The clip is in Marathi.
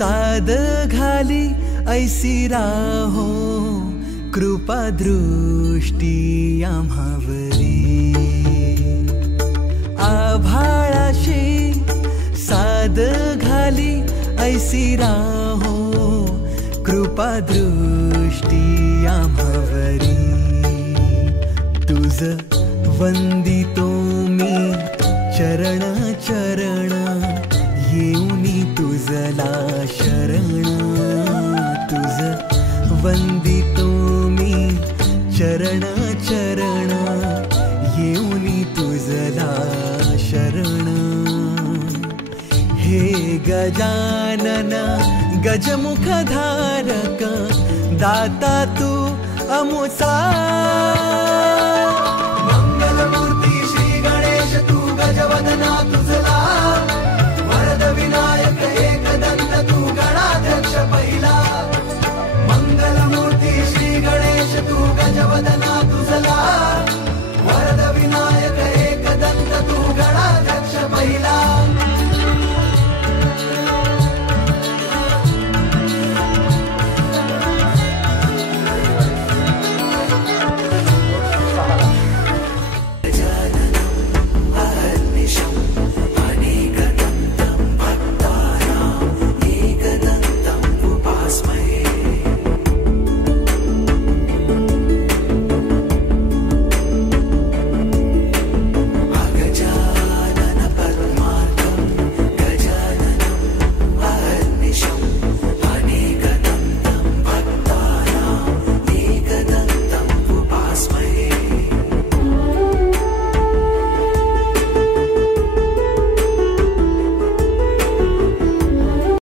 साद घाली ऐसी राहो कृपा दृष्टी आम्हावरी आभाळाशी साद घाली ऐसी राहो कृपा दृष्टी आम्हावरी तुझ वंदितो मी चरण चरण येऊनी तुझला शरण तुझ वंदितो मी चरण चरण येऊनी तुझला शरण हे गजानन गजमुखधारक दाता तू अमुचा मंगलमूर्ती श्री गणेश तू गजवदना तू